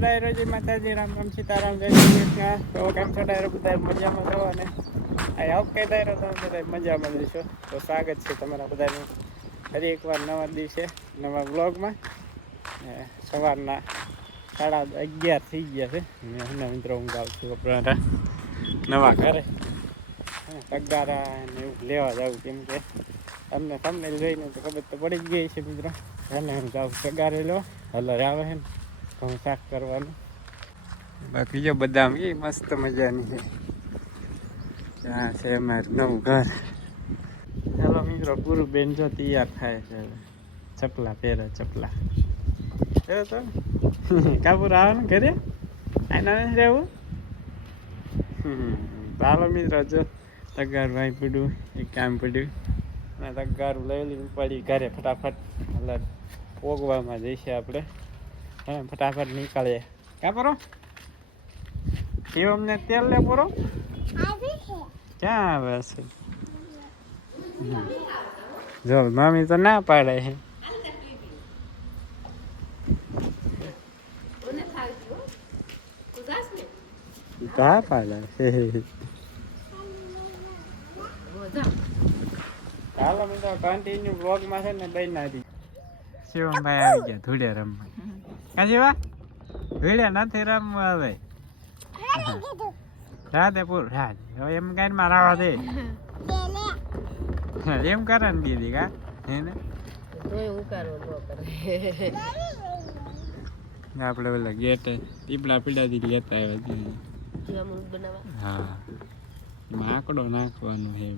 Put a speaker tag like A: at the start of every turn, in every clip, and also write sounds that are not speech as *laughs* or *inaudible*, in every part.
A: ડાયરોજી માતાજી રામ રામ સીતારામ જય તો કેમ છો ડાયરો મજામાં છો અને આ ઓકે ડાયરો તમે બધા મજામાં જશો તો સ્વાગત છે તમારા બધાનું ફરી એકવાર નવા દિવસે નવા બ્લોગમાં સવારના સાડા અગિયાર થઈ ગયા છે અને મિત્રો હું ગાઉં છું આપણા નવા ઘરે તગારા ને એવું લેવા જાઉં કેમ કે તમને તમને જોઈને તો ખબર તો પડી જ ગઈ છે મિત્રો અને હું જાઉં તગારે લો હલર આવે છે ઘઉં શાક કરવાનું. બાકી જો બદામ એ મસ્ત મજાની છે. ત્યાં છે અમારું નવું ઘર. ચાલો મિત્રો પૂરું બેન જો તૈયાર થાય છે ચપલા પહેરે ચપલા. એવું તો. કાપુર આવવાનું ઘરે? આના નથી રહેવું. ચાલો મિત્રો જો તગાર ભાઈ પડ્યું એક કામ પડ્યું. અને તગારું લઈ લઈને પડી ઘરે ફટાફટ. એટલે પોગવામાં જઈશે આપણે. ફટાફટ નીકળીએ ક્યાં પરો? કેવું અમને તેલ લે પૂરો. ક્યાં આવે છે? જો મમ્મી તો ના પાડે છે કા પાડે? છે હાલો મિત્રો કન્ટિન્યુ બ્લોગમાં છે ને બેન નાખી શિવમભાઈ આવી ગયા ધૂળે રમવા. કાં શિવા ધૂળે નથી રમવા હવે. રાતે પૂર રાત. હવે એમ કઈ માં રાવા દે. *laughs* એમ કરે ને દીદી કા? *laughs* આપણે ઓલા ગેટ પીપળા પીડાથી લેતા આવ્યા હા. માકડો આંકડો નાખવાનો છે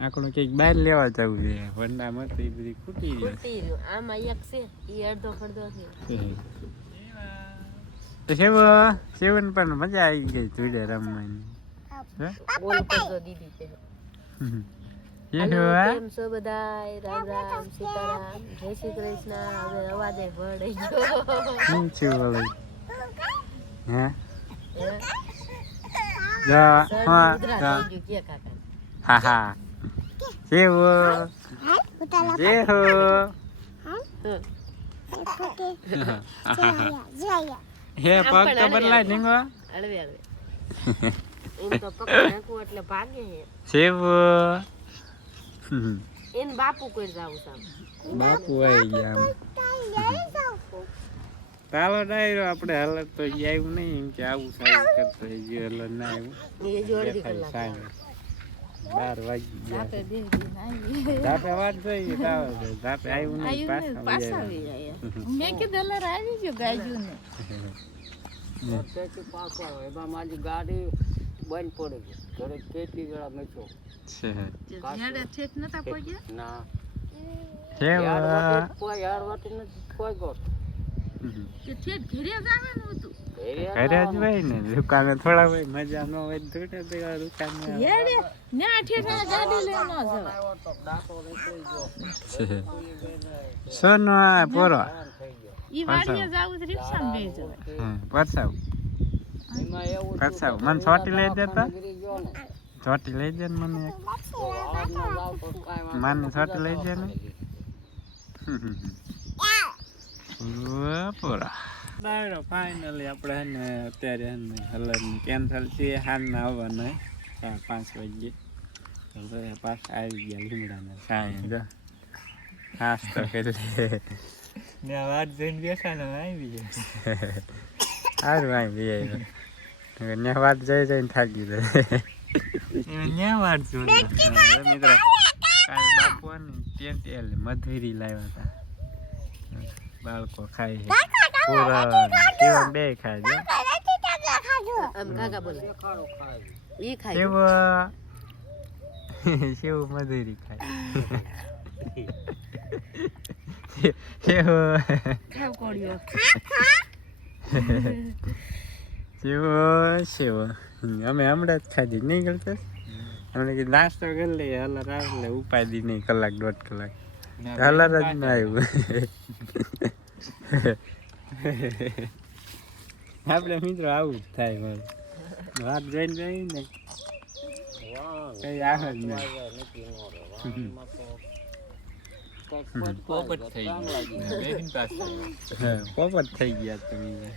A: આંકડો કંઈક બહાર લેવા જવું છે. વંડામાં તો એ બધી ખૂટી ગઈ
B: આમાં એક છે એ અડધો ફરદો છે.
A: તો શિવન પણ મજા આવી ગઈ જોડે રમવાની?
B: બોલ ફડધો દીદી છે. કેમ છો બધાય? રામ રામ સીતારામ. જય શ્રી કૃષ્ણ. હવે અવાજે વળે ગયો.
A: શું હે?
B: હે?
A: હા. હા શિવ શિવ હે પગ તો બદલાય નીંગો
B: અળવે અળવે એમ તો પકડી નાખવું એટલે ભાગે હે
A: શિવ
B: એને બાપુ કોઈ જાવું સામ
A: બાપુ આવી ગયા ચાલો ડાયરો આપણે હાલત તો આવ્યું નહીં એમ કે આવું સારું કરતો હજી હાલત ના આવ્યું
B: એ જો અડધી
A: દેખાય
B: કલાક
A: સાંજે બાર વાગી ગયા ધાપે વાત થઈ ધાપે આવ્યું નહીં પાછા
C: મેં કીધું અલર આવી ગયો ગાજુ ને
D: એમાં મારી ગાડી બંધ પડી ગઈ. ઘરે કેટલી વેળા મેચો ના. કોઈ યાર વાટી નથી કોઈ ગોત
C: કે ઠેઠ ઘરે જ હતું.
A: ઘરે જ હોય ને દુકાને થોડા હોય મજા ન હોય થોડા ભેગા દુકાને
C: યાડે ના ઠેઠ ગાડી લઈને ન જવાય *laughs*
A: સોનો આ પોરો.
C: ઈ વાડીએ જાવું તો રિક્ષામાં બેસી જવાય
A: પરસાવ પરસાવ મને છોટી લઈ દેતા
D: ને.
A: છોટી લઈ દે ને મને માની છોટી લઈ દે ને પૂરા. ડાયરો ફાઇનલી આપણે હે ને અત્યારે હે ને હલરની કેન્સલ છે હાલના આવવાના ચાર પાંચ વાગે તો પાસ પાછા આવી ગયા લીમડાના સાંજે જો હાસ તો કેટલી ને વાત જઈને બેસાનો આવી ગયા. સારું આવી આવ્યો ત્યાં વાત જઈ જઈને થાકી જાય. ત્યાં વાત જોઈ મિત્રો કાલે બાપુ ને ટેન્ટ મધુરી લાવ્યા હતા. બાળકો ખાય છે. પૂરણ બે ખાય છે
B: આમ કાકા બોલે. ઈ ખાય.
A: શિવ શિવ *laughs* મધુરી ખાય. *laughs* શિવ
C: ખાવ કોળિયો
A: શિવ શિવ અમે હમણાં જ ખાધી. નહીં કરતા અમને નાસ્તો કરી લઈએ. હલર આવે એટલે ઉપાધી નહીં. કલાક દોઢ કલાક. હલર જ ના આવ્યું. *laughs* *laughs* આપણે મિત્રો આવું જ થાય મારે વાત જોઈને જઈએ ને. કઈ આવે જ નહીં.
E: પોપટ થઈ ગયા
A: પોપટ થઈ ગયા તમે.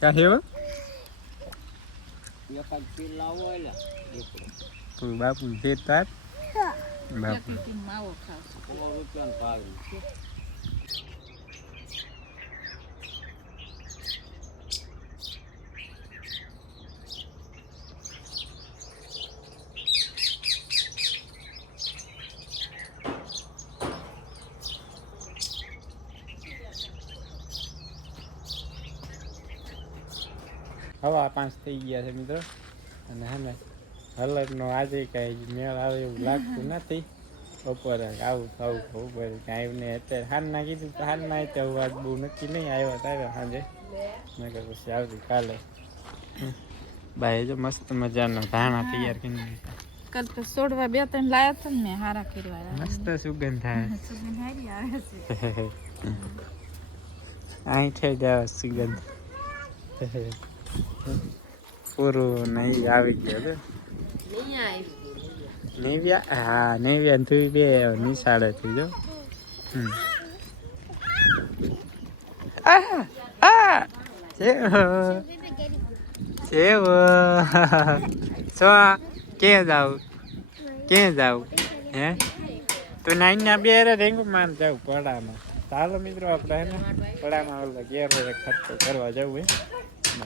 D: ક્યાં
A: તું બાપુ જે તાર? બાપુ
C: માવો
A: હવા પાંચ થઈ ગયા છે મિત્રો. અને હે ને હલકનો આજે કાંઈ મેળ આવે એવું લાગતું નથી. બપોરે આવું ખાવું બપોરે કાંઈ નહીં અત્યારે હાલના કીધું તો હાલના હું આજ બહુ નક્કી નહીં આવ્યો તારે સાંજે. મેં કહ્યું પછી આવતી કાલે. બાય જો મસ્ત મજાનો ધાણા તૈયાર કરી
C: સોડવા બે ત્રણ લાયા હતા ને હારા કરવા
A: મસ્ત સુગંધ થાય
C: સુગંધ હારી આવે છે.
A: અહીં છે જ આવે સુગંધ. પૂરું નહીં આવી ગયો નેવ્યા? હા નેવ્યા તું બે નિશાળે થી જો જેવો. ક્યાં જાવ? હે? તું નાઈના બે રે રેંગુ માન જાવ પડામાં. ચાલો મિત્રો આપણે ને પડામાં ઓલા ઘેર ખર્ચો કરવા જવું હે.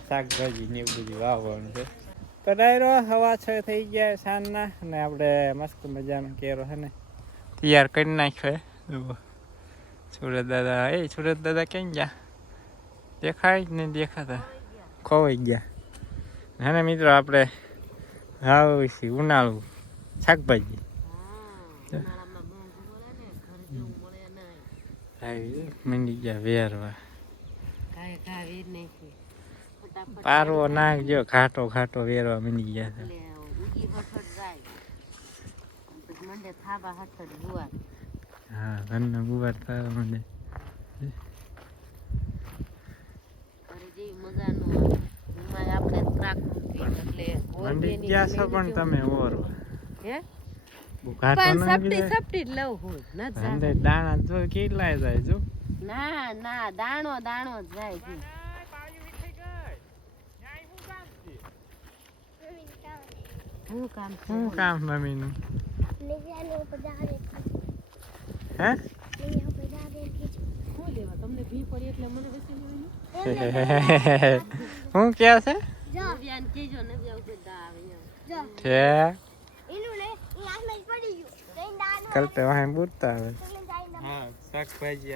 A: શાકભાજી ને એવું બધું વાવવાનું છે. તો ડાયરો હવા છ થઈ ગયા સાંજના અને આપણે મસ્ત મજાનો કેરો છે ને તૈયાર કરી નાખ્યો જુઓ. સુરત દાદા એ સુરત દાદા ક્યાં ગયા? દેખાય જ નહીં દેખાતા. ખોવાઈ ગયા. હે ને મિત્રો, આપણે હાવ છીએ ઉનાળું શાકભાજી.
B: નહીં
A: મંડી ગયા વેરવા.
B: કાંઈ નાખી ફટાફટ
A: પારવો નાખજો ખાટો ખાટો વેરવા મંડી ગયા હા ઘરના ગુવાર થવા માંડે. મંડી ગયા છો પણ તમે ઓરવા?
B: હે? પણ સપટી સપટી જ લઉં હું ન
A: દાણા તો કેટલાય જાય જો.
B: ના ના દાણો દાણો જ જાય છે. શું કામ
A: શું કામ મમ્મીનું હે
B: શું લેવા તમને ભી પડી એટલે મને બેસી લેવાની
A: શું કે છે. છે કરતે વાહે બુરતા આવે હા શાકભાજી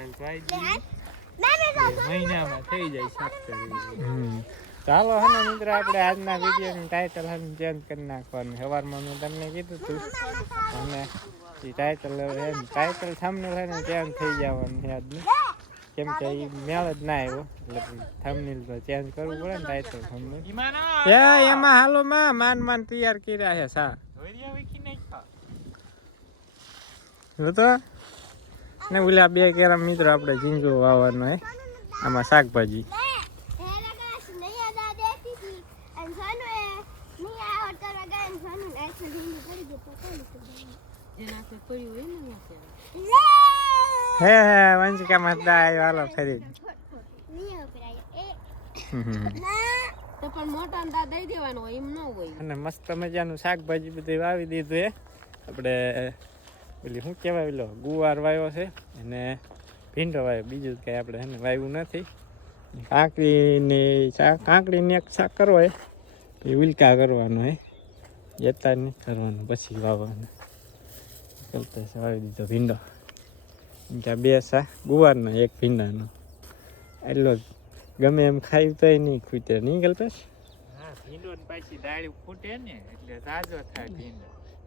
A: મહિનામાં થઈ જાય શાકભાજી ચાલો હે ને મિત્રો આપણે આજના વિડીયોનું ટાઇટલ હે ચેન્જ કરી નાખવાનું. સવારમાં મેં તમને કીધું હતું અને એ ટાઇટલ હવે ટાઇટલ થંબનેલ હે ને ચેન્જ થઈ જવાનું છે આજનું. કેમ કે એ મેળ જ ના આવ્યો એટલે થંબનેલ તો ચેન્જ કરવું પડે ને ટાઇટલ થંબનેલ એ એમાં હાલો માં માન માન તૈયાર કર્યા છે સા. જો તો. ને ઓલા બે કેરા મિત્રો આપણે ઝીંઝો વાવવાનો હે. આમાં શાકભાજી
B: જેના હાથે પડ્યું હોય ને ત્યાં
A: હે હે વંશિકા માતા આવ્યો હાલો ખરીદ
B: તો પણ મોટા દા દઈ દેવાનો એમ ન હોય
A: અને મસ્ત મજાનું શાકભાજી બધું વાવી દીધું એ આપણે, પેલી શું કહેવાય, પેલો ગુવાર વાવ્યો છે અને ભીંડો વાવ્યો. બીજું કંઈ આપણે એને વાવ્યું નથી. કાંકરીની શાક, કાંકડીને એક શાક કરવો એ ઉલકા કરવાનો હે. જતા નહીં કરવાનું પછી વાવવાનું. કરતા છે વાવી દીધો ભીંડો. ત્યાં બે શાક ગુવારનો એક ભીંડાનો. એટલો ગમે એમ ખાઈ તોય નહીં ખૂટે. નહીં
E: થાય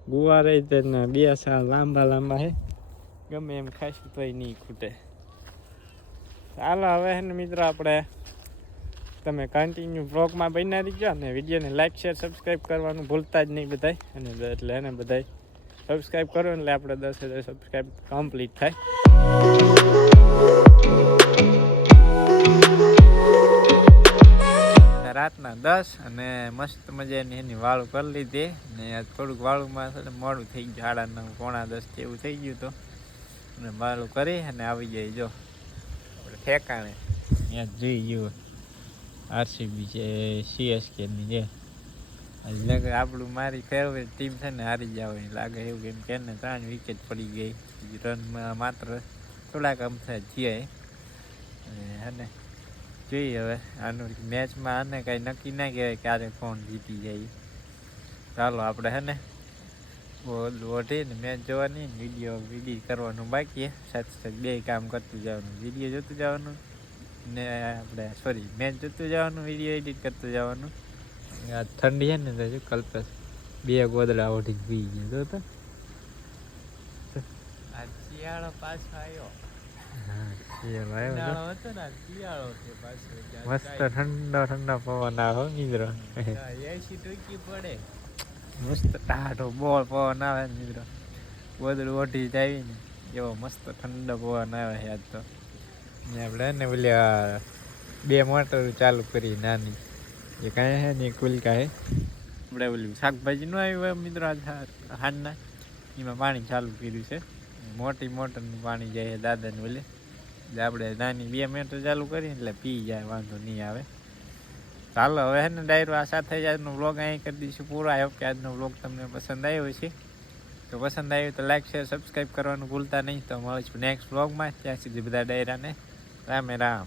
A: ગુવાર તે બે સા લાંબા લાંબા હે. ગમે એમ ખાઈશું તોય નહીં ખૂટે. ચાલો હવે મિત્રો આપણે તમે કન્ટિન્યુ બ્લોગમાં બનાવી દીજો અને વિડીયોને લાઈક શેર સબસ્ક્રાઈબ કરવાનું ભૂલતા જ નહીં બધાય. અને એટલે એને બધાય સબસ્ક્રાઈબ કરો એટલે આપણે દસ હજાર સબસ્ક્રાઈબ કમ્પ્લીટ થાય. રાતના દસ અને મસ્ત મજાની એની વાળું કરી લીધી. ને થોડુંક વાળુંમાં થોડું મોડું થઈ ગયું. સાડા પોણા દસ જેવું થઈ ગયું તો.
E: અને વાળું કરી અને આવી જાય જો. આપણે ઠેકાણે. ત્યાં જઈ ગયો. આરસીબી છે સીએસકેની છે. લગ આપણું મારી ફેવરેટ ટીમ છે ને, હારી જાવ લાગે એવું કેમ કે ને, ત્રણ વિકેટ પડી ગઈ. રનમાં માત્ર થોડાક અમથા થયા અને જોઈએ હવે, આનું મેચમાં આને કાંઈ નક્કી ના કહેવાય ક્યારે કોણ જીતી જાય. ચાલો આપણે હે ને ઓઢીને મેચ જોવાની વીડિયો વીડિયો કરવાનું બાકી સાથે સાથે બે કામ કરતું જવાનું વીડિયો જોતું જવાનું. ને આપણે સોરી મેં જોતું જવાનું વીડિયો એડિટ કરતું જવાનું. આ ઠંડી છે ને તો જો કલ્પેશ બે ગોદડા ઓઢી પી ગયો તો? આ શિયાળો પાછો આવ્યો
A: મસ્ત ઠંડો ઠંડો પવન આવે મિત્રો.
E: એસી ટૂંકી પડે.
A: મસ્ત ટાઢો બોળ પવન આવે મિત્રો. ગોદડું ઓઢી જાય ને એવો મસ્ત ઠંડો પવન આવે છે આજ તો. આપણે ને ઓલી બે મોટર ચાલુ કરી નાની. એ કાંઈ હે ને કુલકા હે આપણે ઓલું શાકભાજી નું આવ્યું હોય મિત્રો આજ એમાં પાણી ચાલુ કર્યું છે. મોટી મોટરનું પાણી જાય દાદાને ઓલે. એટલે આપણે નાની બે મોટર ચાલુ કરીએ એટલે પી જાય, વાંધો નહીં આવે. ચાલો, હવે ને ડાયરો આ સાથે જ આજનો વ્લોગ અહીં કરી દઈશું પૂરો. આવ્યો કે આજનો વ્લોગ તમને પસંદ આવ્યો છે તો પસંદ આવ્યું તો લાઈક શેર સબસ્ક્રાઈબ કરવાનું ભૂલતા નહીં. તો મળીશું નેક્સ્ટ વ્લોગમાં ત્યાં સુધી બધા ડાયરાને રામે રામ